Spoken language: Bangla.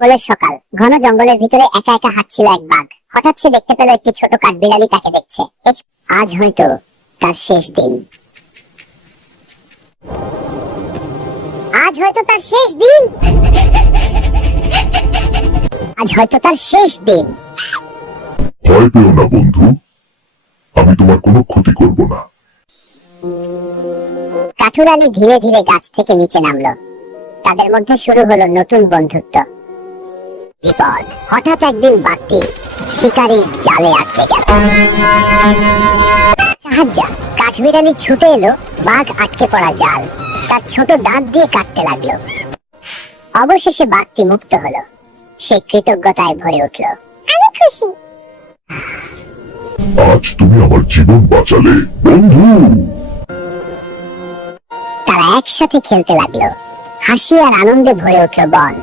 বলে সকাল, ঘন জঙ্গলের ভিতরে একা একা হাঁটছিল এক বাঘ। হঠাৎ সে দেখতে পেল একটি ছোট কাঠবিড়ালি তাকে দেখছে। আজ হয়তো তার শেষ দিন। আজ হয়তো তার শেষ দিন। আজ হয়তো তার শেষ দিন। ভয় পেও না বন্ধু, আমি তোমার কোনো ক্ষতি করব না। কাঠুরালি ধীরে ধীরে গাছ থেকে নিচে নামলো। তাদের মধ্যে শুরু হলো নতুন বন্ধুত্ব। বিপদ। হঠাৎ একদিন বাঘটি শিকারীর জালে আটকে গেল। সাহায্য। কাঠবিড়ালি ছুটে এলো বাঘ আটকে পড়া জাল। তার ছোট দাঁত দিয়ে কাটতে লাগলো। অবশেষে বাঘটি মুক্ত হলো। সে কৃতজ্ঞতায় ভরে উঠল। আমি খুশি। আজ তুমি আমার জীবন বাঁচালে বন্ধু। তারা একসাথে খেলতে লাগলো। হাসি আর আনন্দে ভরে উঠল বন।